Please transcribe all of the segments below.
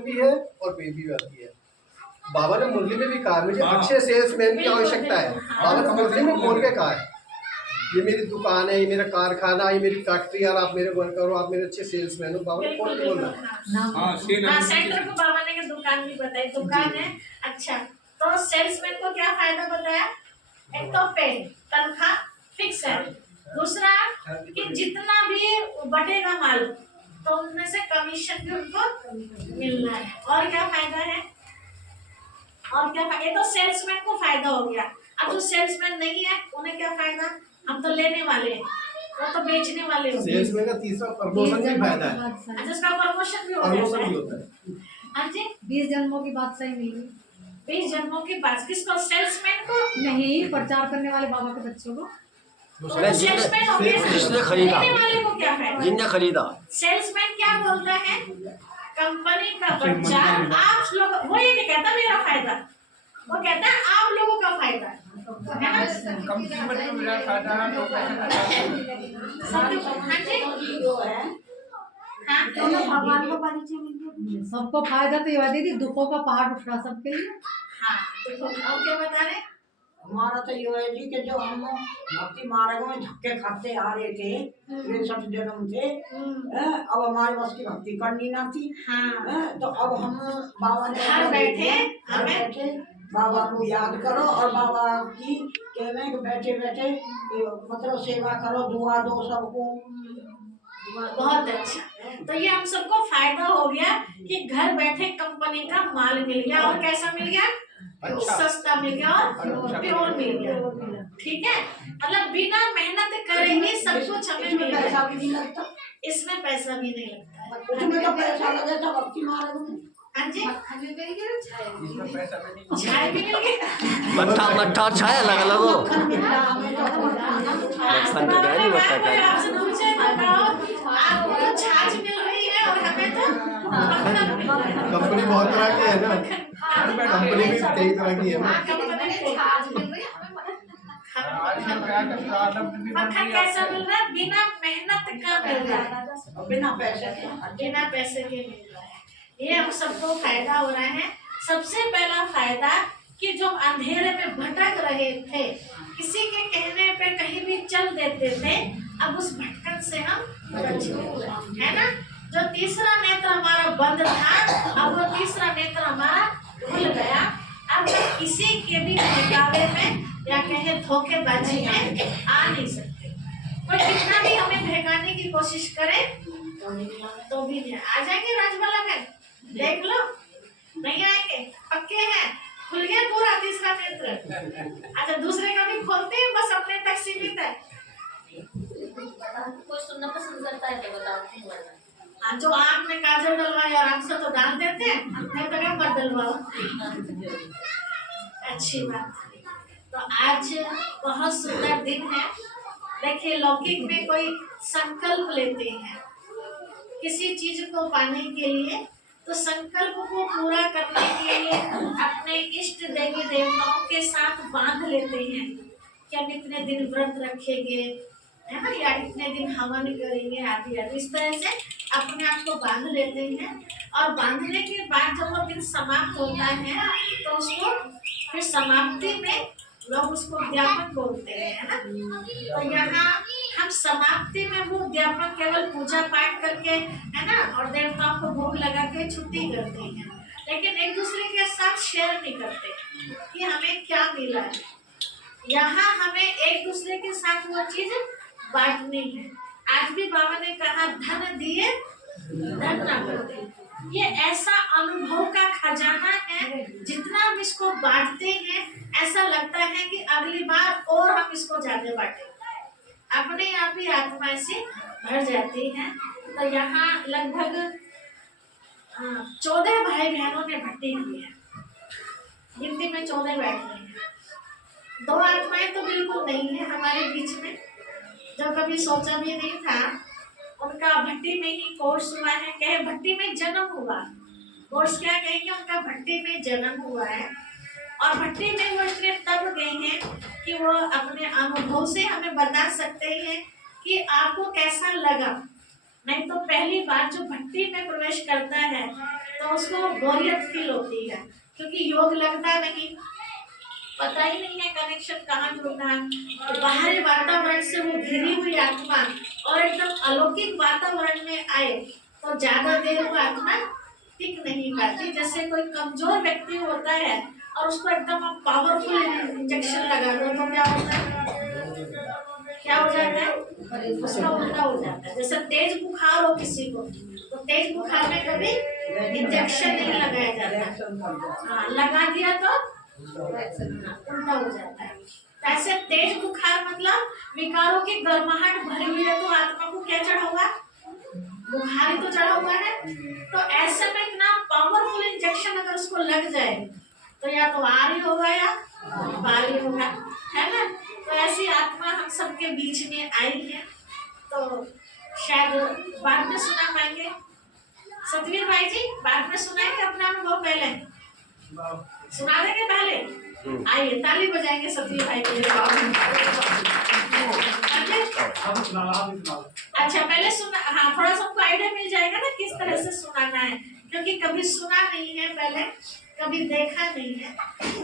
भी है और बेबी भी आती है। बाबा ने मुरली में भी कहा मुझे अच्छे सेल्समैन की आवश्यकता है। बाबा ने मुरली में बोल के कहा है ये मेरी दुकान है, ये मेरा कारखाना, ये मेरी फैक्ट्री और आप मेरे वर्कर हो, आप मेरे अच्छे सेल्समैन हो। बाबा ने बोल के बोला सेंटर को बाबा ने दुकान भी बताई, दुकान है। अच्छा, तो सेल्समैन को क्या फायदा बताया? एक तो पे तनख्वाह फिक्स है, दूसरा कि जितना भी बढ़ेगा माल तो उनमें से कमीशन भी उनको मिलना है। और क्या फायदा है? और क्या फायदा? ये तो सेल्समैन को फायदा हो गया। अब जो सेल्समैन नहीं है उन्हें क्या फायदा? हम तो लेने वाले हैं, वो तो बेचने वाले हो। सेल्समैन का तीसरा प्रमोशन भी फायदा है। अच्छा, उसका प्रमोशन भी होता है। हाँ जी, 20 जन्मों की बात सही मिली। 20 जन्मों की बात किसको? सेल्समैन को नहीं, प्रचार करने वाले बाबा के बच्चों को। जिसने खरीदा, जिसने खरीदा। सेल्समैन क्या बोलता है? कंपनी का बच्चा आप लोग, वो ये नहीं कहता मेरा फायदा, वो कहता है आप लोगों का फायदा है ना? भगवान को परिचय मिल गया, सबको फायदा तो ये दीदी, दुखों का पहाड़ उठ रहा सबके लिए। हाँ, देखो और क्या बता रहे? हमारा तो ये है जी कि जो हम भक्ति मार्ग में धक्के खाते आ रहे थे ये सब जन्म थे, अब हमारे बस की भक्ति करनी ना थी। तो अब हम बाबा ने घर बैठे बाबा को याद करो और बाबा की कहने के बैठे बैठे मतलब सेवा करो, दुआ दो सबको। बहुत अच्छा, तो ये हम सबको फायदा हो गया कि घर बैठे कंपनी का माल मिल गया। और कैसा मिल गया? सस्ता मिल गया और प्योर मिल गया। ठीक है, मतलब बिना मेहनत करेंगे सब कुछ हमें मिल गया। पैसा भी नहीं लगता, इसमें पैसा भी नहीं लगता है। उसमें तो पैसा लगे था भक्ति मार्ग में। हाँ जी, छाया भी मिल गया। मट्ठा छाया अलग अलग हो। आपसे पूछे बताओ, आपको तो छाछ मिल रही है और हमें तो कंपनी बहुत तरह की है ना, कंपनी भी कई तरह की है ना। मक्खन कैसा मिल रहा है? बिना मेहनत का मिल रहा है, बिना पैसे के मिल रहा है। ये हम सबको फायदा हो रहा है। सबसे पहला फायदा कि जो अंधेरे में भटक रहे थे, किसी के कहने पे कहीं भी चल देते थे, अब उस भटकन से हम बचे, है ना? जो तीसरा नेत्र हमारा बंद था, अब वो तीसरा नेत्र हमारा खुल गया। अब हम किसी के भी बहकावे में या कहे धोखेबाजी में आ नहीं सकते। कोई कितना भी हमें बहकाने की कोशिश करे तो भी नहीं आ जाएंगे। राजबाला में देख लो, नहीं आएंगे, पक्के हैं, खुल गया पूरा तीसरा नेत्र। अच्छा, दूसरे का भी खोलते हैं, बस अपने तक सीमित है। कोई सुनना पसंद करता है तो बताते हैं। हाँ, जो आँख में काजल डलवाए और आँख से तो डाल देते हैं, नहीं तो क्या मत डलवाओ। अच्छी बात। तो आज बहुत सुंदर दिन है। देखिए, लौकिक में कोई संकल्प लेते हैं किसी चीज को पाने के लिए, तो संकल्प को पूरा करने के लिए अपने इष्ट देवी देवताओं के साथ बांध लेते हैं कि हम इतने दिन व्रत रखेंगे, है ना, या इतने दिन हवन करेंगे, आदि आदि। इस तरह से अपने आप को बांध लेते हैं। और बांधने के बाद जब वो दिन समाप्त होता है तो उसको फिर समाप्ति में लोग उसको उद्यापन बोलते हैं, है ना। तो यहाँ हम समाप्ति में वो उद्यापन केवल पूजा पाठ करके, है ना, और देवताओं को भोग लगा के छुट्टी करते हैं, लेकिन एक दूसरे के साथ शेयर नहीं करते कि हमें क्या मिला है। यहाँ हमें एक दूसरे के साथ वो चीज बांटनी है। आज भी बाबा ने कहा, धन दिए धन ना करते। ये ऐसा अनुभव का खजाना है, जितना हम इसको बांटते हैं ऐसा लगता है कि अगली बार और हम इसको ज्यादा बांटेंगे, अपने आप ही आत्मा से भर जाती है। तो यहाँ लगभग 14 भाई बहनों ने भट्टी की है, गिनती में 14 बैठ रहे हैं। 2 आत्माएं तो बिल्कुल नहीं है हमारे बीच में, जो कभी सोचा भी नहीं था। उनका भट्टी में ही कोर्स हुआ है, कहे भट्टी में जन्म हुआ, कोर्स क्या कहेंगे, उनका भट्टी में जन्म हुआ है। और भट्टी में वो इतने तब गए हैं कि वो अपने अनुभव से हमें बता सकते हैं कि आपको कैसा लगा। नहीं तो पहली बार जो भट्टी में प्रवेश करता है तो तो उसको बोरियत फील होती है, क्योंकि योग लगता नहीं, पता ही नहीं है कनेक्शन कहाँ जुड़ना है। तो बाहरी वातावरण से वो घिरी हुई आत्मा और एकदम अलौकिक वातावरण में आए तो ज्यादा देर वो आत्मा टिक नहीं पाती। जैसे कोई कमजोर व्यक्ति होता है और उसको एकदम पावरफुल इंजेक्शन लगा दो तो क्या होता है, क्या हो जाता है, उसका उल्टा हो जाता है। जैसे तेज बुखार हो किसी को, तो तेज बुखार में कभी इंजेक्शन नहीं लगाया जाता, हाँ लगा दिया तो उल्टा हो जाता है। ऐसे तेज बुखार मतलब विकारों की गर्माहट भरी हुई है, तो आत्मा को क्या चढ़ा हुआ, बुखार ही तो चढ़ा हुआ है। तो ऐसे में इतना पावरफुल इंजेक्शन अगर उसको लग जाए तो या तो आर ही होगा या पार ही होगा, है ना। तो ऐसी आत्मा हम सबके बीच में आई है, तो शायद बाद में सुना पाएंगे। सतवीर भाई जी बाद में सुनाएंगे अपना अनुभव, पहले सुना देंगे पहले। आइए ताली बजाएंगे सतवीर भाई के लिए। अच्छा पहले सुना, हाँ थोड़ा सा हमको आइडिया मिल जाएगा ना किस तरह से सुनाना है, क्योंकि कभी सुना नहीं है पहले, कभी देखा नहीं है।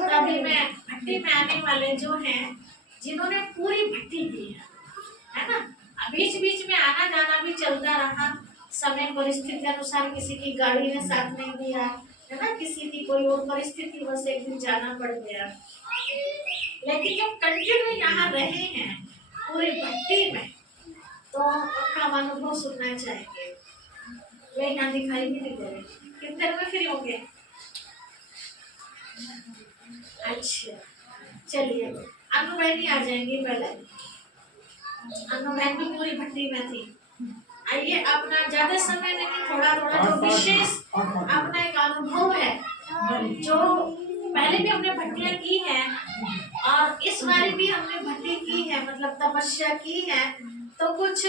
तभी मैं भट्टी में आने वाले जो हैं जिन्होंने पूरी भट्टी की है ना, बीच बीच में आना जाना भी चलता रहा, समय परिस्थिति अनुसार किसी की गाड़ी ने साथ नहीं दिया है ना, किसी की कोई और परिस्थिति बस एक दिन जाना पड़ गया। लेकिन जब कंटिन्यू यहाँ रहे हैं पूरी भट्टी में, तो उनका अनुभव सुनना चाहेंगे। वे यहाँ दिखाई भी नहीं दे रहे, कितने देर में फ्री होंगे? अच्छा चलिए अनु बहन आ जाएंगी पहले। अनु बहन भी पूरी भट्टी में थी। आइए अपना ज्यादा समय नहीं, थोड़ा थोड़ा जो विशेष अपना एक अनुभव है, जो पहले भी हमने भट्टियां की है और इस बार भी हमने भट्टी की है, मतलब तपस्या की है, तो कुछ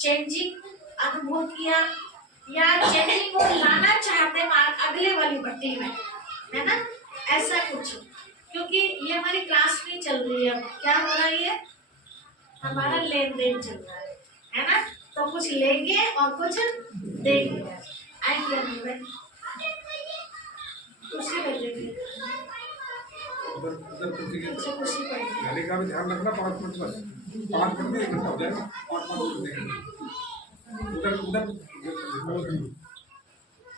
चेंजिंग अनुभव किया या चेंजिंग को लाना चाहते हैं अगले वाली भट्टी में, है ना, ऐसा कुछ। क्योंकि ये हमारी क्लास नहीं चल रही है, क्या हो रहा है, हमारा लेन देन चल रहा है ना, तो कुछ लेंगे और कुछ देंगे। आएंगे खुशी लगेगी, खुशी पड़ेगी। का भी ध्यान रखना, 5 मिनट बस, 5 मिनट में 1 घंटा हो जाएगा, 5 मिनट उधर उधर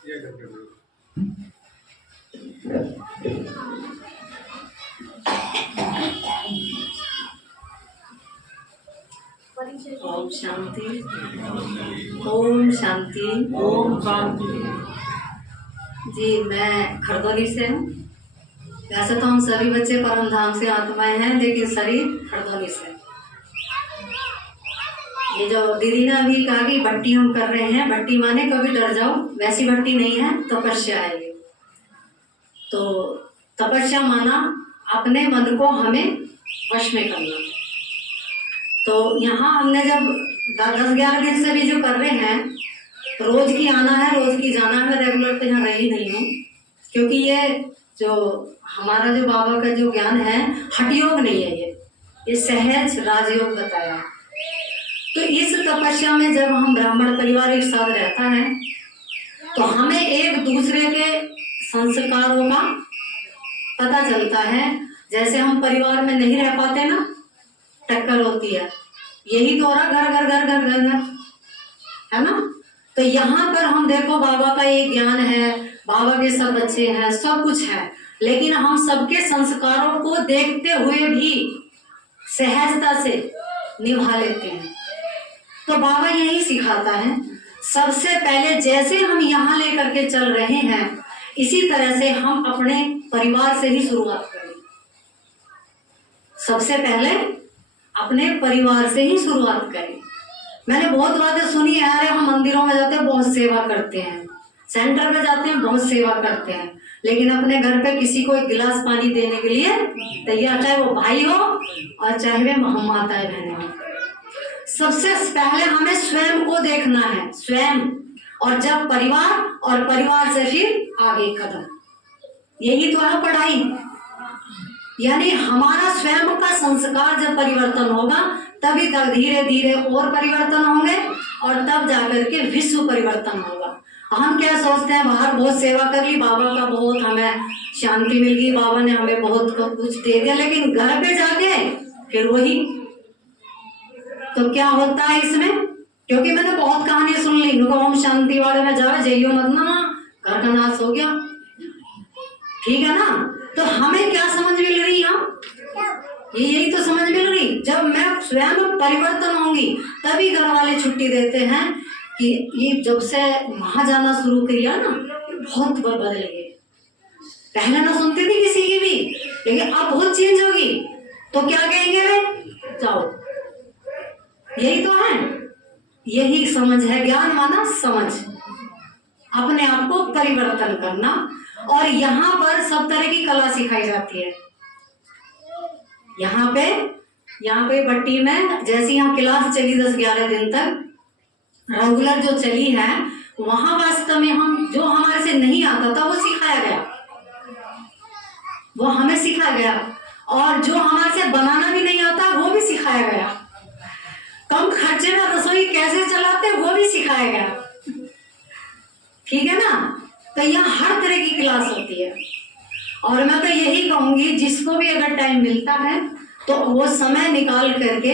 ये करके ओम शांति, ओम शांति, ओम शांति। जी मैं खरदौली से हूँ। वैसे तो हम सभी बच्चे परम धाम से आत्माएं हैं, लेकिन शरीर खरदौली से। ये जो दीदी ने अभी कहा कि भट्टी हम कर रहे हैं, भट्टी माने कभी डर जाओ, वैसी भट्टी नहीं है, तपस्या है ये। तो तपस्या माना अपने मन को हमें वश में करना। तो यहाँ हमने जब 10-11 दिन से भी जो कर रहे हैं, रोज की आना है, रोज की जाना है। मैं रेगुलर तो यहाँ रही नहीं हूँ, क्योंकि ये जो हमारा जो बाबा का जो ज्ञान है, हठयोग नहीं है, ये सहज राजयोग बताया। तो इस तपस्या में जब हम ब्राह्मण परिवार एक साथ रहता है, तो हमें एक दूसरे के संस्कारों का पता चलता है। जैसे हम परिवार में नहीं रह पाते ना, टक्कर होती है, यही तो हो रहा, घर घर घर घर घर घर, है ना। तो यहाँ पर हम देखो बाबा का ये ज्ञान है, बाबा के सब बच्चे हैं, सब कुछ है, लेकिन हम सबके संस्कारों को देखते हुए भी सहजता से निभा लेते हैं। तो बाबा यही सिखाता है, सबसे पहले जैसे हम यहाँ लेकर के चल रहे हैं, इसी तरह से हम अपने परिवार से ही शुरुआत करें। सबसे पहले अपने परिवार से ही शुरुआत करें। मैंने बहुत बातें सुनी है, अरे हम मंदिरों में जाते हैं बहुत सेवा करते हैं, सेंटर में जाते हैं बहुत सेवा करते हैं, लेकिन अपने घर पे किसी को एक गिलास पानी देने के लिए तैयार, चाहे वो भाई हो और चाहे वो हम माताएं बहनें हो। सबसे पहले हमें स्वयं को देखना है, स्वयं, और जब परिवार, और परिवार से फिर आगे कदम। यही तो है पढ़ाई। यानी हमारा स्वयं का संस्कार जब परिवर्तन होगा, तभी तक धीरे धीरे और परिवर्तन होंगे, और तब जाकर के विश्व परिवर्तन होगा। हम क्या सोचते हैं, बाहर बहुत सेवा कर ली, बाबा का बहुत हमें शांति मिल गई, बाबा ने हमें बहुत कुछ दे दिया, लेकिन घर पे जाके फिर वही। तो क्या होता है इसमें? क्योंकि मैंने बहुत कहानी सुन ली, उनको हम शांति वाले में जावे जाइयो मत ना, घर का नाश हो गया, ठीक है ना। तो हमें क्या समझ मिल रही है? यही तो समझ मिल रही, जब मैं स्वयं परिवर्तन होंगी तभी घर वाले छुट्टी देते हैं कि ये जब से वहां जाना शुरू किया ना, बहुत बदल गए। पहले ना सुनती थी किसी की भी, लेकिन अब बहुत चेंज होगी। तो क्या कहेंगे वे? जाओ, यही तो है, यही समझ है। ज्ञान माना समझ, अपने आप को परिवर्तन करना। और यहाँ पर सब तरह की कला सिखाई जाती है। यहाँ पे भट्टी में जैसी यहाँ क्लास चली 10-11 दिन तक रेगुलर जो चली है, वहां वास्तव में हम जो हमारे से नहीं आता था वो सिखाया गया, वो हमें सिखाया गया। और जो हमारे से बनाना भी नहीं आता वो भी सिखाया गया। कम खर्चे में रसोई कैसे चलाते वो भी सिखाया गया, ठीक है ना। तो यहाँ हर तरह की क्लास होती है। और मैं तो यही कहूंगी, जिसको भी अगर टाइम मिलता है तो वो समय निकाल करके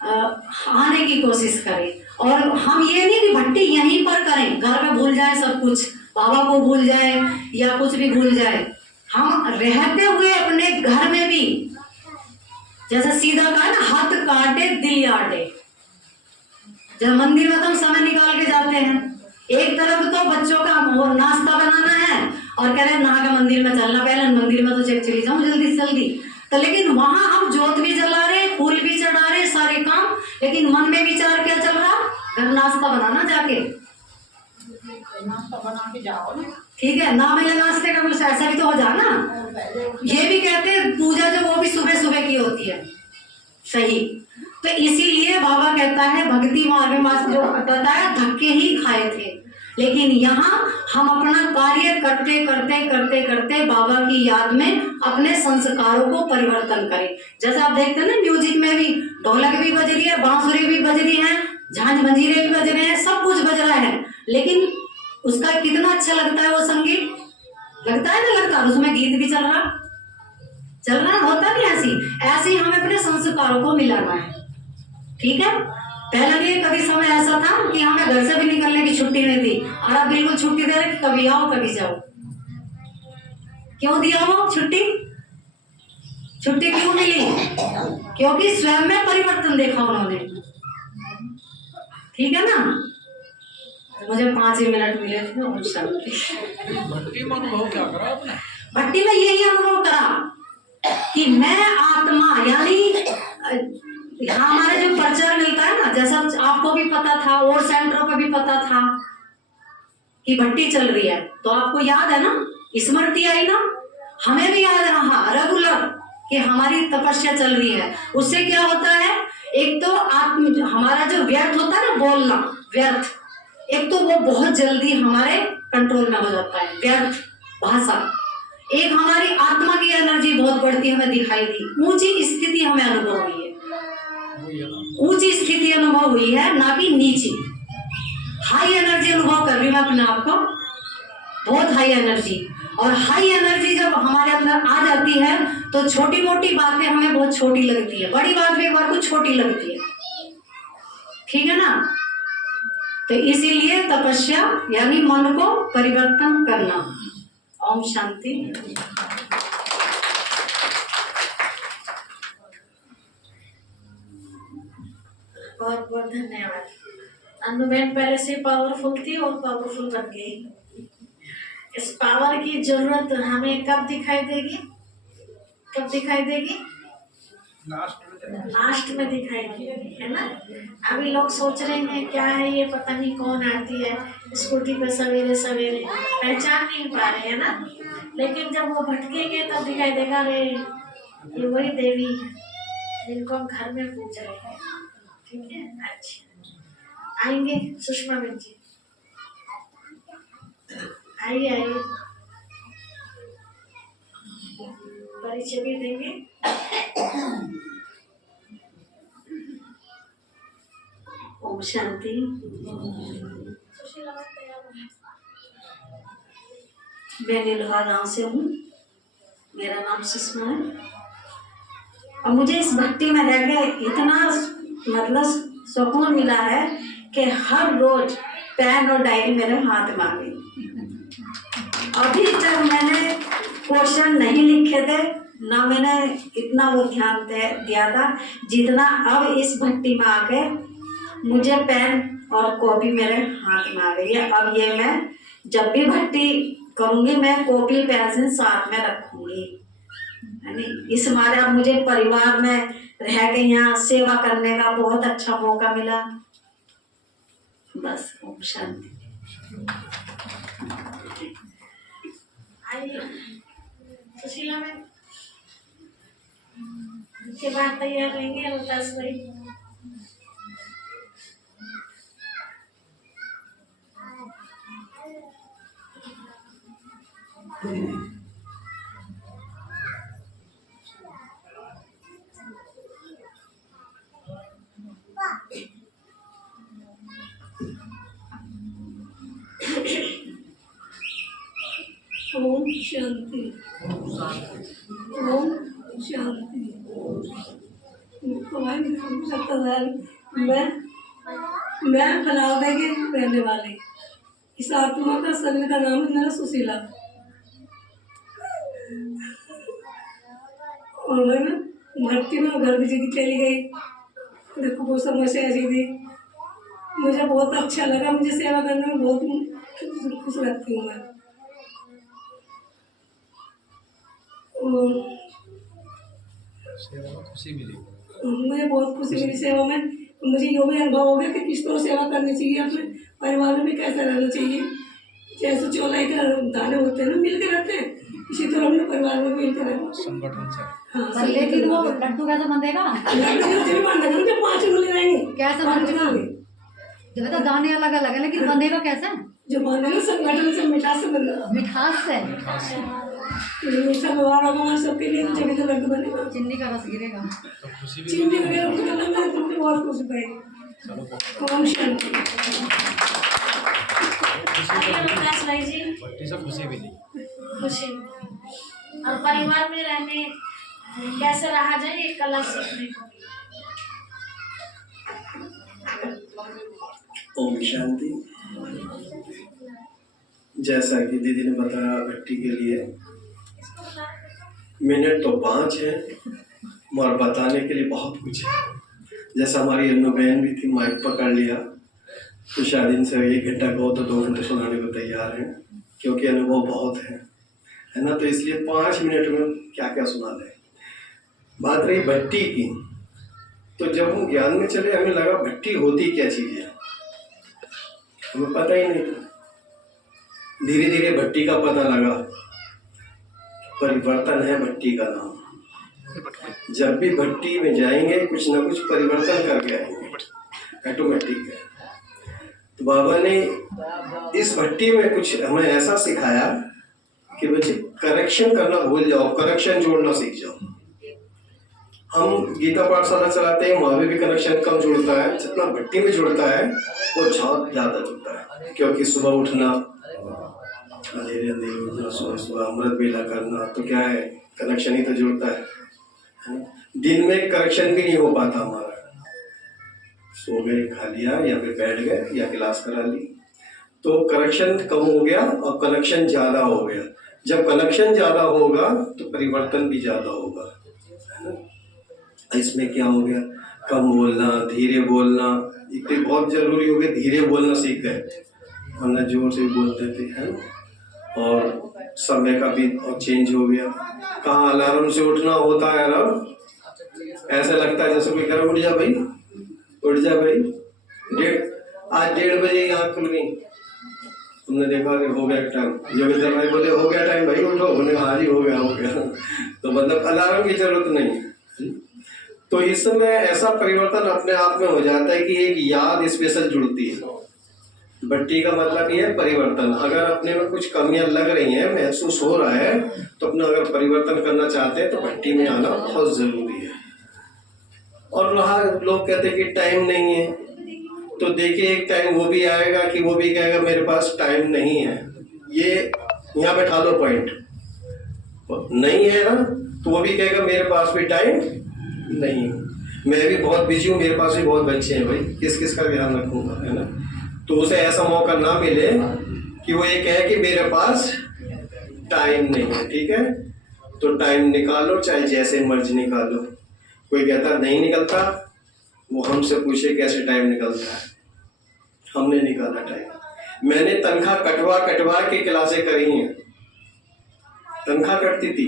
आने की कोशिश करें। और हम ये नहीं कि भट्टी यहीं पर करें, घर में भूल जाए सब कुछ, बाबा को भूल जाए या कुछ भी भूल जाए। हम रहते हुए अपने घर में भी, जैसा सीधा कहा ना, हाथ काटे दिल याटे। जब मंदिर में तो हम समय निकाल के जाते हैं, एक तरफ तो बच्चों का नाश्ता बनाना है और कह रहे हैं नहा के मंदिर में चलना, पहले मंदिर में तो चली जाऊं जल्दी से जल्दी। तो लेकिन वहां हम जोत भी जला रहे, फूल भी चढ़ा रहे, सारे काम, लेकिन मन में विचार क्या चल रहा? घर नाश्ता बनाना जाके, नाश्ता बना के जाओ ना, ठीक है ना। मिले नाश्ते का कुछ ऐसा भी तो हो जाए ना। ये भी कहते हैं पूजा जो वो भी सुबह सुबह की होती है, सही। तो इसीलिए बाबा कहता है भक्ति मार्ग में जो बताया धक्के ही खाए थे, लेकिन यहाँ हम अपना कार्य करते करते करते करते बाबा की याद में अपने संस्कारों को परिवर्तन करें। जैसे आप देखते हैं ना, म्यूजिक में भी ढोलक भी बज रही है, बांसुरी भी बज रही है, झांझ मंजीरे भी बज रहे हैं, सब कुछ बज रहा है, लेकिन उसका कितना अच्छा लगता है वो संगीत, लगता है ना, लगता है उसमें गीत भी चल रहा होता नहीं। ऐसे ही हमें अपने संस्कारों को मिलाना है, ठीक है। पहले भी कभी समय ऐसा था कि हमें घर से भी निकलने की छुट्टी नहीं थी, और अब बिल्कुल छुट्टी दे रहे, कभी आओ कभी जाओ। क्यों दिया वो छुट्टी? छुट्टी क्यों मिली? क्योंकि स्वयं में परिवर्तन देखा उन्होंने, ठीक है ना। मुझे 5 ही मिनट मिले थे। भट्टी में अनुभव क्या करा आपने? भट्टी में यही अनुभव करा कि मैं आत्मा, यानी हमारे जो प्रचार मिलता है ना, जैसा आपको भी पता था और सेंटरों पर भी पता था कि भट्टी चल रही है, तो आपको याद है ना, स्मृति आई ना, हमें भी याद रहा रेगुलर कि हमारी तपस्या चल रही है। उससे क्या होता है, एक तो हमारा जो व्यर्थ होता है ना, बोलना व्यर्थ, एक तो वो बहुत जल्दी हमारे कंट्रोल में हो जाता है, व्यर्थ भाषा। एक हमारी आत्मा की एनर्जी बहुत बढ़ती हमें दिखाई दी, ऊंची स्थिति हमें अनुभव हुई है, ऊंची स्थिति अनुभव हुई है, ना कि नीची। हाई एनर्जी अनुभव कर रही हूं मैं अपने आप को, बहुत हाई एनर्जी। और हाई एनर्जी जब हमारे अंदर आ जाती है तो छोटी मोटी बातें हमें बहुत छोटी लगती है, बड़ी बात भी एक बार को छोटी लगती है, ठीक है ना। तो इसीलिए तपस्या यानी मन को परिवर्तन करना। ओम शांति। बहुत बहुत धन्यवाद। अन्नूबेन पहले से पावरफुल थी और पावरफुल बन गई। इस पावर की जरूरत हमें कब दिखाई देगी? कब दिखाई देगी? लास्ट में दिखाई देगी, है ना। अभी लोग सोच रहे हैं क्या है ये, पता नहीं कौन आती है स्कूटी पे सवेरे सवेरे, पहचान नहीं पा रहे, है ना। लेकिन जब वो भटकेंगे तब दिखाई देगा, रे ये वही देवी है जिनको हम घर में पूज रहे हैं, ठीक है। अच्छा, आएंगे सुषमा बहन जी, आइए आइए, परिचय भी देंगे। ओम शांति। सुशीला तैयार मैं नीलहा गांव से हूँ, मेरा नाम सुषमा है। और मुझे इस भट्टी में रह के इतना मतलब सुकून मिला है कि हर रोज पेन और डायरी मेरे हाथ में आ गई। अभी तक मैंने क्वेश्चन नहीं लिखे थे, ना मैंने इतना वो ध्यान दिया था जितना अब इस भट्टी में आके मुझे पेन और कॉपी मेरे हाथ में आ गई है। अब ये मैं जब भी भट्टी करूँगी मैं कॉपी पेंसिल साथ में रखूँगी, यानी इस मारे अब मुझे परिवार में रह के यहाँ सेवा करने का बहुत अच्छा मौका मिला। बस ओम शांति। आइए सुशीला मैम के बाद तैयार रहेंगे और 10 बजे। ओम शांति। ओम शांति। मैं फलावदा के रहने वाले, इस आत्मा का शरीर का नाम है मेरा सुशीला। और मैं भक्ति में घर भी चली गई, देखो वो समस्या ऐसी थी। मुझे बहुत अच्छा लगा, मुझे सेवा करने में बहुत खुश रहती हूँ मैं। सेवा में खुशी मिली, मुझे बहुत खुशी मिली सेवा में। मुझे यो भी अनुभव हो गया कि किस तरह सेवा करनी चाहिए, अपने परिवार में भी कैसा रहना चाहिए। जैसे चौलाई का दाने होते हैं ना, मिल के रहते हैं, इसी तरह अपने परिवार में मिल के रहना संगठन से। हाँ, लेकिन वो लड्डू कैसे बंधेगा? लड्डू बांधेगा जब 5 उंगली रहेंगी कैसे बंधेगा? जब तो दाने अलग अलग है, लेकिन बंधेगा कैसे? जो बांधेगा संगठन से, मिठास से बंधेगा। मिठास से? मीठा व्यवहार होगा हमारे सबके लिए, जब तो लड्डू बनेगा। चीनी का रस गिरेगा तो खुशी भी चीनी वगैरह उसका लगा है, तुमने बहुत खुशी पाएगी। ओम शांति। आइए प्रकाश भाई जी। भट्टी से खुशी मिली। खुशी और परिवार में रहने कैसे रहा जाए ये कला सीखने को। ओम शांति। जैसा कि दीदी ने बताया भट्टी के लिए मिनट तो 5 है और बताने के लिए बहुत कुछ है। जैसा हमारी अन्नू बहन भी थी, माइक पकड़ लिया तो शायद इनसे 1 घंटा कहो तो 2 घंटे सुनाने को तैयार हैं, क्योंकि अनुभव बहुत है ना। तो इसलिए 5 मिनट में क्या क्या सुना दें। बात रही भट्टी की, तो जब हम ज्ञान में चले हमें लगा भट्टी होती क्या चीज़ है, हमें पता ही नहीं था। धीरे धीरे भट्टी का पता लगा, परिवर्तन है भट्टी का नाम। जब भी भट्टी में जाएंगे कुछ ना कुछ परिवर्तन करके आएंगे, ऑटोमेटिक है। तो बाबा ने इस भट्टी में कुछ हमें ऐसा सिखाया कि बच्चे करेक्शन करना भूल जाओ, करेक्शन जोड़ना सीख जाओ। हम गीता पाठशाला चलाते हैं, वहाँ भी कनेक्शन कम जुड़ता है, जितना भट्टी में जुड़ता है वो बहुत ज़्यादा जुड़ता है। क्योंकि सुबह उठना, अंधेरे अंधेरे उठना, सुबह सुबह अमृत बेला करना, तो क्या है कनेक्शन ही तो जुड़ता है। दिन में करेक्शन भी नहीं हो पाता हमारा, सो गए, खा लिया या फिर बैठ गए या क्लास करा ली, तो कनेक्शन कम हो गया और कनेक्शन ज़्यादा हो गया। जब कनेक्शन ज़्यादा होगा तो परिवर्तन भी ज़्यादा होगा। इसमें क्या हो गया, कम बोलना, धीरे बोलना, इतने बहुत जरूरी हो गया। धीरे बोलना सीख गए, वरना जोर से बोलते थे, है। और समय का भी और चेंज हो गया। कहाँ अलार्म से उठना होता है ना, ऐसा लगता है जैसे कोई कह रहा उठ जा भाई, उठ जा भाई, आज 1:30 बजे आँख खुल गई, तुमने देखा कि हो गया टाइम, योगेंद्र भाई बोले हो गया टाइम भाई उठो, उन्हें आज ही हो गया। तो मतलब अलार्म की जरूरत नहीं है। तो इस समय ऐसा परिवर्तन अपने आप में हो जाता है कि एक याद स्पेशल जुड़ती है। भट्टी का मतलब ये है परिवर्तन। अगर अपने में कुछ कमियां लग रही हैं, महसूस हो रहा है, तो अपना अगर परिवर्तन करना चाहते हैं तो भट्टी में आना बहुत जरूरी है। और रहा लोग कहते हैं कि टाइम नहीं है, तो देखिए एक टाइम वो भी आएगा कि वो भी कहेगा मेरे पास टाइम नहीं है। ये यहाँ बैठा लो पॉइंट, नहीं है ना तो वो भी कहेगा मेरे पास भी टाइम नहीं है, मैं भी बहुत बिजी हूँ, मेरे पास भी बहुत बच्चे हैं, भाई किस किस का ध्यान रखूंगा, है ना। तो उसे ऐसा मौका ना मिले कि वो ये कहे कि मेरे पास टाइम नहीं है, ठीक है। तो टाइम निकालो, चाहे जैसे मर्जी निकालो। कोई कहता नहीं निकलता, वो हमसे पूछे कैसे टाइम निकलता है। हमने निकाला टाइम। मैंने तनख्वाह कटवा कटवा के क्लासें करी हैं, तनख्वाह कटती थी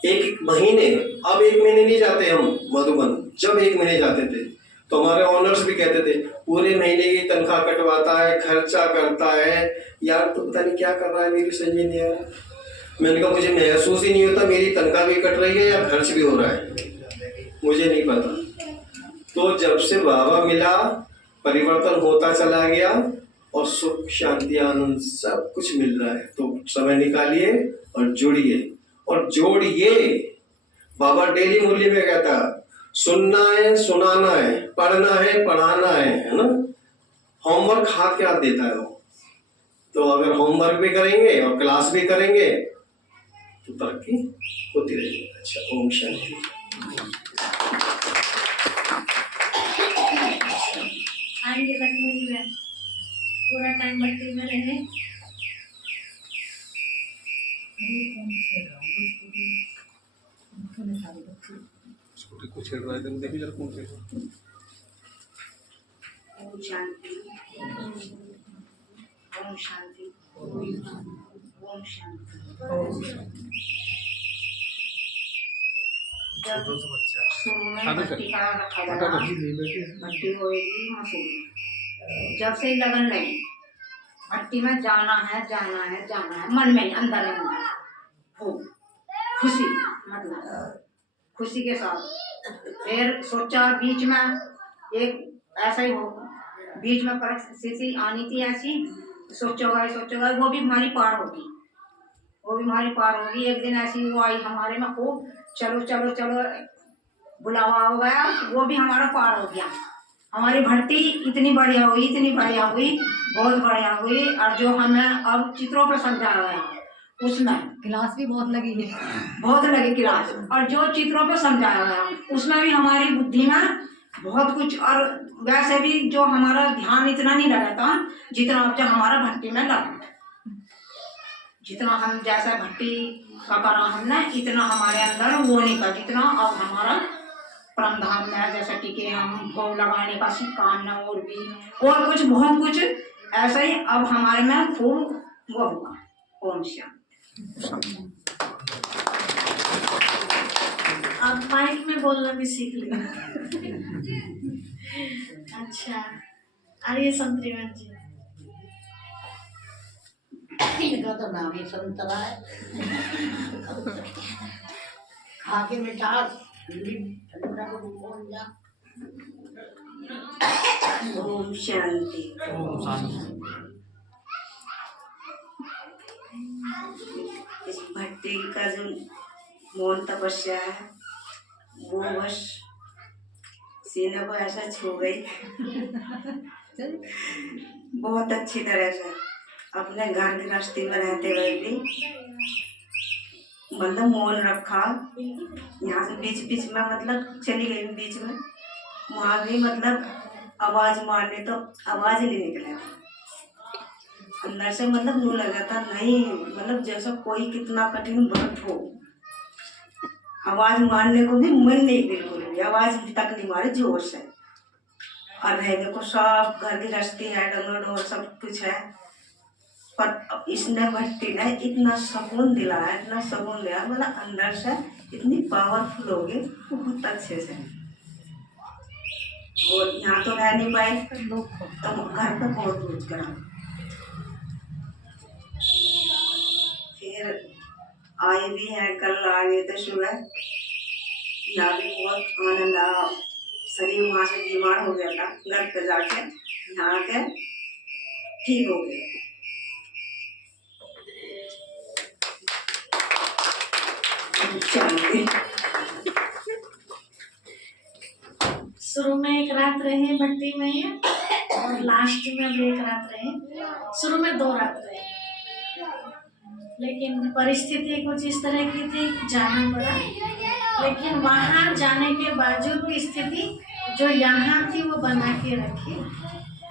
एक महीने। अब 1 महीने नहीं जाते हम मधुबन, जब 1 महीने जाते थे तो हमारे ऑनर्स भी कहते थे पूरे महीने की तनख्वाह कटवाता है, खर्चा करता है, यार तो पता नहीं क्या कर रहा है, मेरी समझ में नहीं आ रहा। मैंने कहा मुझे महसूस ही नहीं होता मेरी तनख्वाह भी कट रही है या खर्च भी हो रहा है, मुझे नहीं पता। तो जब से बाबा मिला परिवर्तन होता चला गया और सुख शांति आनंद सब कुछ मिल रहा है। तो समय निकालिए और जुड़िए और जोड़िए। बाबा डेली मुरली में कहता सुनना है, सुनाना है, पढ़ना है, पढ़ाना है ना। होमवर्क हाथ के हाथ देता है वो। तो अगर होमवर्क भी करेंगे और क्लास भी करेंगे तो तरक्की होती रहेगी। अच्छा, ओम शांति। आएंगे लक्ष्मी में पूरा टाइम भक्ति में रहे। स्कूटी को छेड़ रहा है, देखिए जरा कौन छेड़ रहा है। ओम शांति, ओम शांति, ओम शांति। जब शुरू में भट्टी का रखा गया, भट्टी होएगी मसूरी, जब से लगन लगी भट्टी में जाना है जाना है जाना है, मन में अंदर अंदर खूब खुशी, मतलब खुशी के साथ। फिर सोचा बीच में एक ऐसा ही हो, बीच में परिस्थिति आनी थी ऐसी, सोचोगा वो भी हमारी पार होगी, वो भी हमारी पार होगी। एक दिन ऐसी वो आई हमारे में खूब, चलो चलो चलो बुलावा हो गया, वो भी हमारा पार हो गया। हमारी भट्टी इतनी बढ़िया हुई, इतनी बढ़िया हुई, बहुत बढ़िया हुई। और जो हमें अब चित्रों पर समझा गया उसमें क्लास भी बहुत लगी है, बहुत लगी क्लास, और जो चित्रों पर समझाया गया उसमें भी हमारी बुद्धि में बहुत कुछ। और वैसे भी जो हमारा ध्यान इतना नहीं लगा था जितना अब जब हमारा भट्टी में लगा, जितना हम जैसा भट्टी का करा हमने इतना हमारे अंदर वो नहीं था जितना अब हमारा परम धाम में जैसा टिके हम भोग लगाने का काम न, और भी और कुछ बहुत कुछ ऐसा ही अब हमारे में खूब वो हुआ। ओम शांति। अब माइक में बोलना भी सीख लिया। अच्छा, आइए संतरीवन जी। इनका तो नाम ही संतरा है। खा के मिठास ठंडा बोल जा। ओम शांति। इस भट्टी का जो मौन तपस्या है वो बस सीने को ऐसा छू गई बहुत अच्छी तरह से। अपने घर गृहस्थी में रहते हुए भी मतलब मौन रखा। यहाँ से बीच बीच में मतलब चली गई बीच में, वहाँ भी मतलब आवाज मारने तो आवाज नहीं निकला था अंदर से। मतलब यूँ लगा था नहीं, मतलब जैसा कोई कितना कठिन व्रत हो, आवाज मारने को भी मन नहीं, बिल्कुल भी आवाज तक नहीं मारे जोर से। और रहने को सब घर गृहस्थी है, डंगर और सब कुछ है, पर इसने भट्टी ने इतना सुकून दिलाया, इतना सुकून दिया, मतलब अंदर से इतनी पावरफुल हो गई बहुत अच्छे से। और यहाँ तो रह नहीं पाए तो घर पे बहुत कुछ करा। फिर आए भी हैं, कल आ गए थे सुबह, यहाँ भी बहुत आनंद आया। शरीर वहाँ से बीमार हो गया था, घर पे जाके यहाँ के ठीक हो गए। शुरू में एक रात रहे भट्टी में और लास्ट में भी एक रात रहे। शुरू में 2 रात रहे। लेकिन परिस्थिति कुछ इस तरह की थी कि जाना पड़ा। लेकिन वहाँ जाने के बावजूद भी स्थिति जो यहाँ थी वो बना के रखी,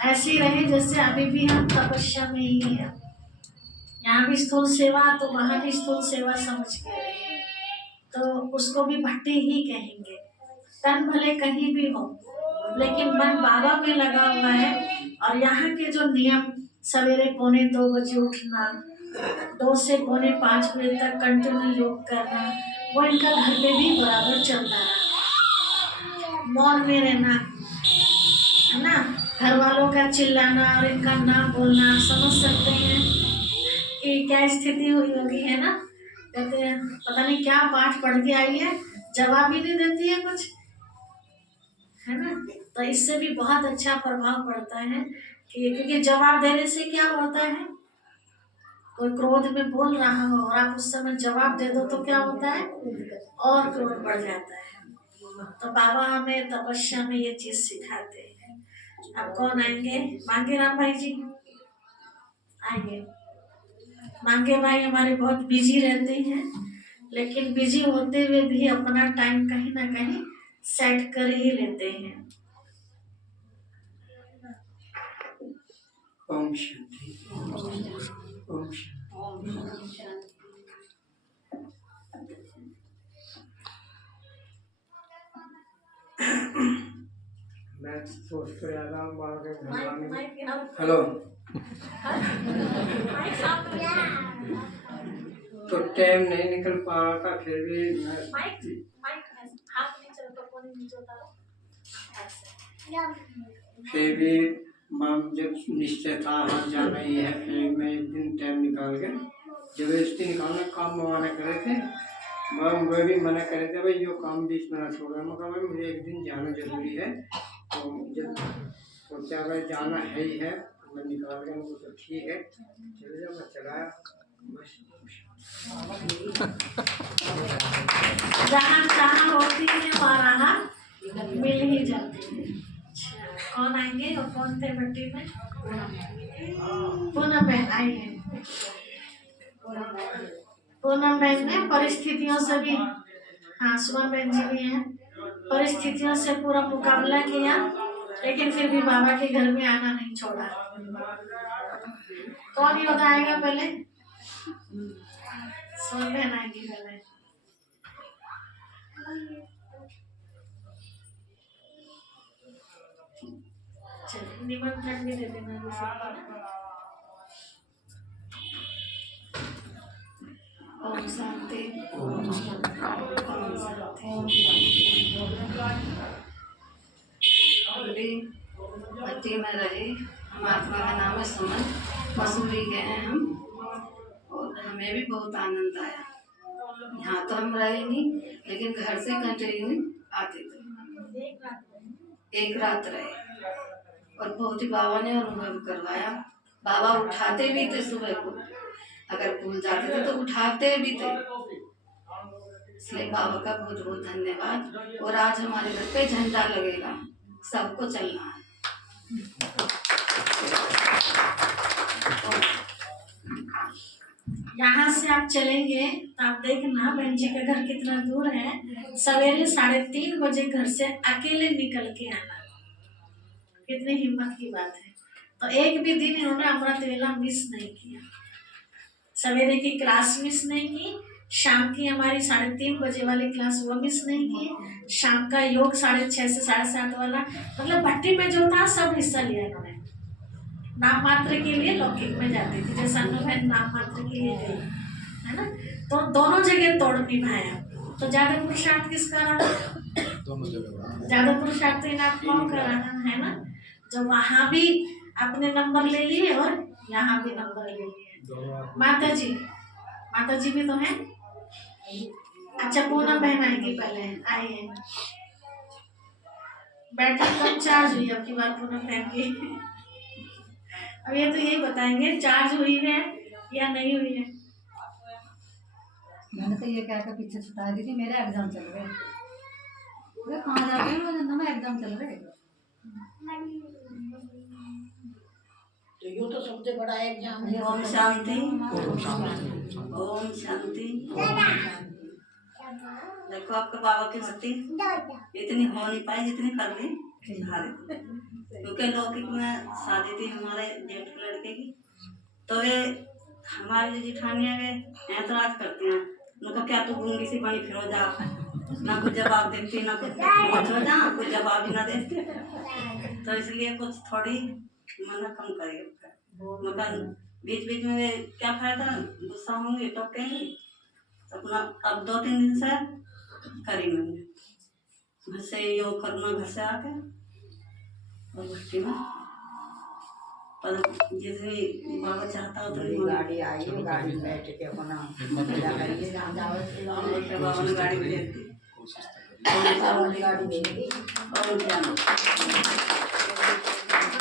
ऐसी रही जैसे अभी भी हम तपस्या में ही हैं। यहाँ भी स्थूल सेवा तो वहाँ भी स्थूल सेवा समझ के रहे, तो उसको भी भट्टी ही कहेंगे। तन भले कहीं भी हो, लेकिन मन बाबा में लगा हुआ है। और यहाँ के जो नियम, सवेरे 2:45 बजे उठना, 2 से 4:45 बजे तक कंटिन्यू योग करना, वो इनका घर पे भी बराबर चलता रहा। मौन में रहना, है ना, घर वालों का चिल्लाना और इनका ना बोलना, समझ सकते हैं कि क्या स्थिति हुई होगी, है ना। कहते हैं पता नहीं क्या पाठ पढ़ के आई है, जवाब ही नहीं देती है कुछ, है ना। तो इससे भी बहुत अच्छा प्रभाव पड़ता है कि क्योंकि जवाब देने से क्या होता है, कोई क्रोध में बोल रहा हो और आप उस समय जवाब दे दो तो क्या होता है, और क्रोध बढ़ जाता है। तो बाबा हमें तपस्या में ये चीज सिखाते हैं। अब कौन आएंगे? मांगे राम भाई जी आएंगे। मांगे भाई हमारे बहुत बिजी रहते हैं, लेकिन बिजी होते हुए भी अपना टाइम कहीं ना कहीं सेट कर ही लेते हैं। ओम शांति। ओम शांति। मैं सोच रहा था हेलो तो टाइम नहीं निकल पा रहा था, फिर भी फिर भी माम जब निश्चय था हाथ जाना ही है, फिर मैं एक दिन टाइम निकाल के जबरदस्ती निकालना काम मना करे थे। मैम वो भी मना करे थे भाई जो काम 20 मिनट छोड़ा, मगर भाई मुझे एक दिन जाना जरूरी है। तो जब सोचा भाई जाना है ही है, तो मैं निकाल के मुझे तो ठीक है चले जाओ, मैं चलाया बस। जहाँ चाह होती है वहाँ मिल ही जाती है। कौन आएंगे और कौन थे भट्टी में? पूनम बहन आई है। पूनम बहन ने परिस्थितियों से भी, हाँ सुमन बहन जी भी हैं, परिस्थितियों से पूरा मुकाबला किया, लेकिन फिर भी बाबा के घर में आना नहीं छोड़ा। कौन योद्धा आएगा पहले? सुमन बहन आएगी पहले। चलिए निमंत्रण भी दे देना। ओम शांति। ओम शांति। भट्टी में रहे, महात्मा का नाम है सुमन, मसूरी गए हैं हम, और हमें भी बहुत आनंद आया। यहाँ तो हम रहे नहीं, लेकिन घर से कंटिन्यू आते थे। एक रात रहे और बहुत ही बाबा ने अनुभव करवाया। बाबा उठाते भी थे सुबह को, अगर भूल जाते थे तो उठाते भी थे। इसलिए बाबा का बहुत बहुत धन्यवाद। और आज हमारे घर पे झंडा लगेगा, सबको चलना है। यहाँ से आप चलेंगे तो आप देखना बहन जी का घर कितना दूर है। सवेरे 3:30 बजे घर से अकेले निकल के आना, कितनी हिम्मत की बात है। तो एक भी दिन इन्होंने अमृत वेला मिस नहीं किया। सवेरे की क्लास मिस नहीं की, शाम की हमारी 3:30 बजे वाली क्लास वो मिस नहीं की, शाम का योग 6:30 से 7:30 वाला, मतलब भट्टी में जो था सब हिस्सा लिया इन्होंने। नाम मात्र के लिए लौकिक में जाती थी, जैसा मैं नाम मात्र के लिए गई, है ना। तो दोनों जगह तोड़ निभाया। तो ज्यादा पुरुषार्थ किसका रहा? दोनों जगह ज्यादा पुरुषार्थ इनाम कौन कर रहा है ना। जो वहाँ भी अपने नंबर ले लिए और यहाँ भी नंबर ले लिए। माता जी भी तो है। अच्छा पूनम बहन आएगी पहले, आइए बैठक कब चार्ज हुई अब की बार पूनम बहन की? अब ये तो यही बताएंगे चार्ज हुई है या नहीं हुई है। मैंने तो ये कह कर पीछे छुटा दी थी, मेरे एग्जाम चल रहे। कहाँ जा रही हूँ? एग्जाम चल रहे। यो तो सबसे बड़ा एग्जाम है। ओम शांति। ओम शांति। देखो आपके बाबा की भक्ति इतनी हो नहीं पाई जितनी कर ली सारे। क्योंकि लौकिक में शादी थी हमारे जेठ के लड़के की, तो वे हमारी जो जिठानियाँ वे ऐतराज करती हैं, उनका क्या तू गूंगी सी बनी फिरो जा, ना कुछ जवाब देती ना कुछ हो जा, कुछ जवाब ही ना देते। तो इसलिए कुछ थोड़ी मना कम करेगा, मतलब बीच बीच में वे क्या फायदा, गुस्सा होंगे टोकेंगे। तो अपना अब 2-3 दिन से करी मैंने घर से योग करना, घर से आके और भक्ति में, पर जितनी बाबा चाहता हो बड़ी गाड़ी आई है, गाड़ी में बैठ के अपना मजा करिए, जहाँ जाओ से जाओ। बाबा ने गाड़ी दे दी वाली गाड़ी दे दी। और क्या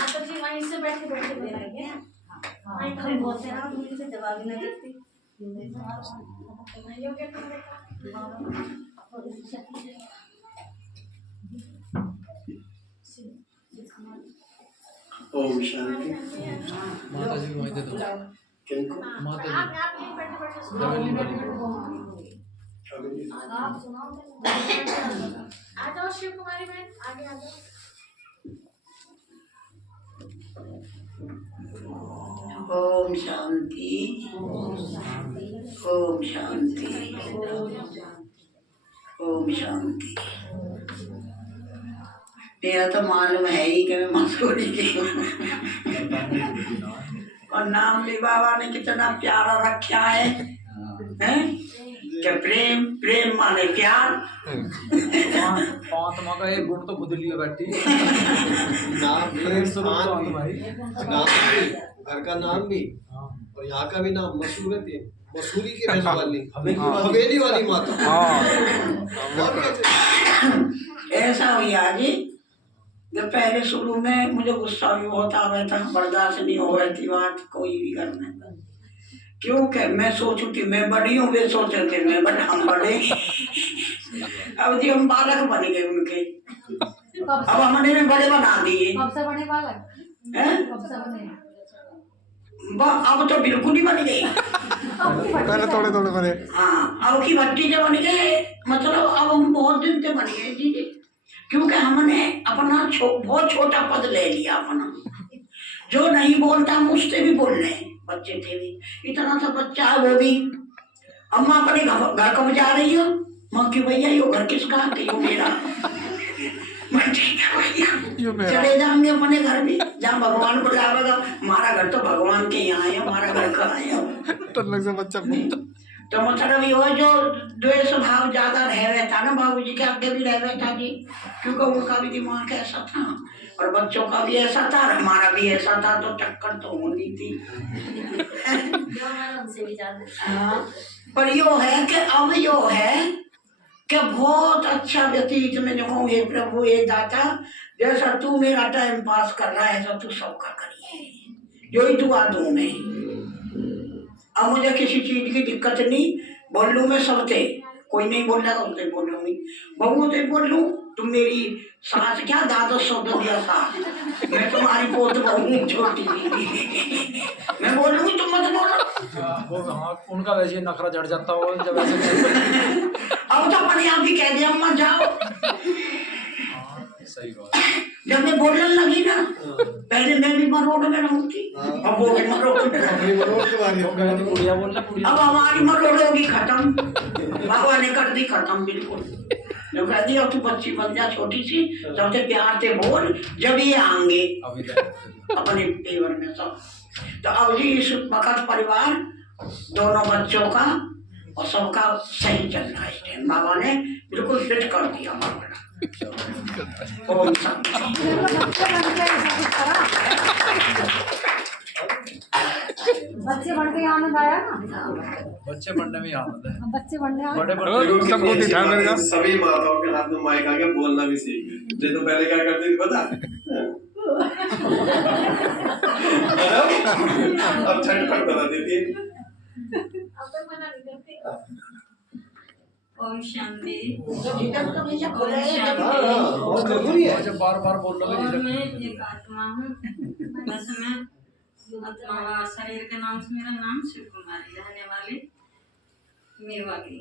तो जी वहीं से बैठे बैठे दे रहे हैं। वहीं पर हम बोलते हैं मुझे से जवाब ही नहीं देती। योग्य कर देखा। ओम शांति। माता जी को वहीं दे दो। किनको? माता आप यहीं बैठे बैठे सुनो। आप सुनाओ। आ जाओ शिव कुमारी बहन, आगे आ जाओ। ओम शांति। ओम शांति। ओम शांति। मेरा तो मालूम है ही कि मैं मसूरी की हूँ। और नाम भी बाबा ने कितना प्यारा रखा है, हैं? कि प्रेम, प्रेम माने प्यार। आत्मा का एक गुण तो खुद लिया बैठी। नाम भी, प्रेम स्वरूप तो स्थान भी, आत्मा ही। नाम भी, घर का नाम भी और यहाँ का भी नाम मशहूर है। मसूरी की रहने वाली हवेली वाली माता। और क्या ऐसा हुआ जी, जब पहले शुरू में मुझे गुस्सा भी बहुत आ गया था, बर्दाश्त नहीं हो रही थी बात कोई भी करने, क्योंकि मैं सोचू थी मैं बड़ी हूँ, वे सोचे थे मैं बड़ा, हम बड़े। अब जी हम बालक बन गए उनके, अब हमने भी बड़े बना दिए। कब से बने बालक? कब से बने? अब तो बिल्कुल ही बन गए। पहले थोड़े थोड़े बने। हाँ, अब की भट्टी से बन गए, मतलब अब हम बहुत दिन से बन गए जी, क्योंकि हमने अपना बहुत छोटा पद ले लिया अपना। जो नहीं बोलता हम उससे भी बोल रहे, बच्चे थे भी, इतना सा बच्चा है वो भी। अम्मा अपने घर कब जा रही हो? माँ की भैया यो घर किसका? यो मेरा। चले जाएंगे अपने घर भी, जहाँ भगवान को जाएगा। हमारा घर तो भगवान के यहाँ है, हमारा घर का है। से बच्चा तो मतलब ये जो द्वेष भाव ज्यादा रह रहता ना, बाबूजी के आगे भी रह रहता जी, क्योंकि उनका भी दिमाग ऐसा था और बच्चों का भी ऐसा था और हमारा भी ऐसा था, तो टक्कर तो होनी थी। उनसे भी ज्यादा। हाँ, पर यो है कि अब यो है कि बहुत अच्छा व्यतीत में जो हे प्रभु हे दाता, जैसा तू मेरा टाइम पास कर रहा है, ऐसा तू सबका करिए, जो ही दुआ दूं मैं। अब मुझे किसी चीज की दिक्कत नहीं, बोल लूँ मैं सबसे, कोई नहीं बोल रहा उनसे बोल लूंगी, बहू से बोल लूँ, तुम मेरी सास क्या दादा शब्द दिया था, मैं तुम्हारी पोत बहू छोटी, मैं बोल लूंगी तुम मत बोलो। हाँ, उनका वैसे नखरा चढ़ जाता हो जब ऐसे। अब तो अपने आप ही कह दिया अम्मा जाओ। सही बात। जब मैं बोलने लगी ना, पहले मैं भी मरोड़ में रहूंगी, अब वो भी मरोड़ में पुड़िया बोलना, अब हमारी मरोड़ होगी खत्म, बाबा ने कर दी खत्म बिल्कुल। जो कह दिया तू बच्ची बन जा छोटी सी, सबसे प्यार से बोल, जब ये आएंगे अपने फेवर में सब। तो अब जी इस वक्त परिवार दोनों बच्चों का और सबका सही चल रहा है, बाबा ने बिल्कुल फिट कर दिया मामला। ओम शांति। बच्चे बढ़ के आनंद आया ना, बच्चे बढ़ने में आनंद है। बच्चे बढ़ने बड़े बड़े सबको दिखा मेरे का। सभी माताओं के हाथ में माइक आ गया, बोलना भी सीख गए। ये तो पहले क्या करती थी पता? अब झटपट बताती थी। अब तक मना नहीं करते। ओम शांति। बहुत जरूरी है। जब बार बार बोल रहे और मैं एक आत्मा हूँ, बस मैं आत्मा व शरीर के नाम से मेरा नाम शिव कुमारी, रहने वाली मेवा की।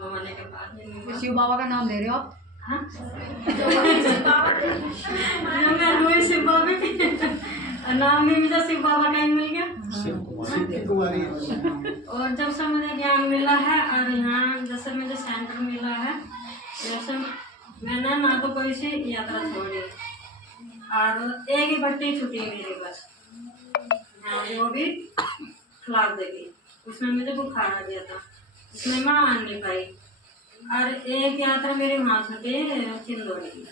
मरने के बाद में मेवा। शिव बाबा का नाम ले रहे हो आप? हाँ? मैं हुई शिव बाबा की, नाम भी मुझे शिव बाबा का ही मिल गया। कुमारी। और जब से मुझे ज्ञान मिला है और यहाँ जैसे मुझे सेंटर मिला है, जैसे मैंने ना तो कोई सी यात्रा छोड़ी और एक ही भट्टी छूटी मेरी बस। हाँ, वो भी खिलाफ देगी, उसमें मुझे बुखार आ गया था, उसमें मैं आ नहीं पाई। और एक यात्रा मेरी वहाँ छूटी चिंदौड़ी की।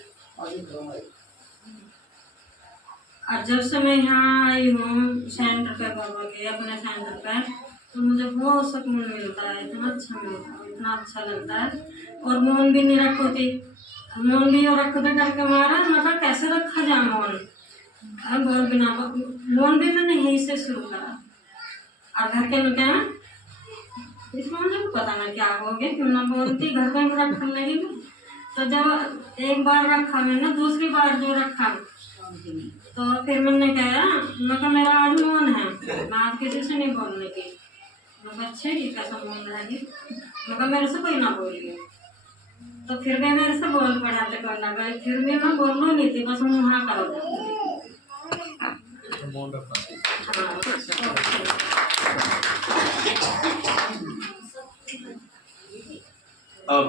और जब से मैं यहाँ आई हूँ सेंटर पे बाबा के, अपने सेंटर पे, तो मुझे बहुत सुकून मिलता है, इतना अच्छा मिलता है, इतना अच्छा लगता है। और मौन भी नहीं रख होती, मौन भी और रख दे करके मारा, मतलब कैसे रखा जाए मौन, बोल बिना मौन भी मैंने यहीं से शुरू करा। और घर के क्या इसमें मुझे पता ना क्या हो गया, क्यों ना बोलती, घर में रखने लगी। तो जब एक बार रखा मैंने, दूसरी बार जो रखा तो फिर मैंने कहा, मैं मेरा आज मौन है, मैं आज किसी से नहीं बोलने की। मैं अच्छे की कैसा मौन रहेगी, मैं मेरे से कोई ना बोलिए। तो फिर भी मेरे से बोल पड़ा थे कोई ना कोई, फिर भी मैं बोलना नहीं थी, बस मैं वहाँ करो अब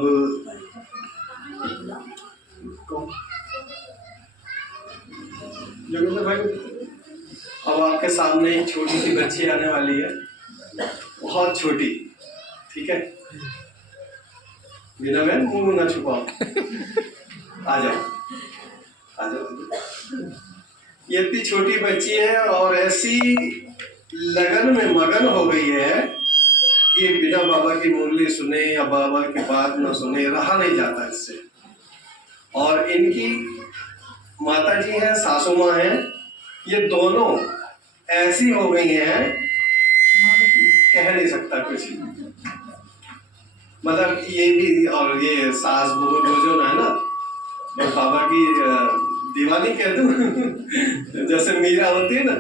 जोगिंदर भाई, अब आपके सामने एक छोटी सी बच्ची आने वाली है, बहुत छोटी, ठीक है? बिना मैं मुंह ना छुपाओ, आ जाओ आ जाओ। ये इतनी छोटी बच्ची है और ऐसी लगन में मगन हो गई है कि ये बिना बाबा की मुरली सुने या बाबा की बात न सुने रहा नहीं जाता इससे। और इनकी माता जी हैं, सासू माँ हैं, ये दोनों ऐसी हो गई हैं कह नहीं सकता कुछ। मतलब ये भी, और ये सास बहू जो है ना, मैं बाबा की दीवानी कह दूं जैसे मीरा होती है ना,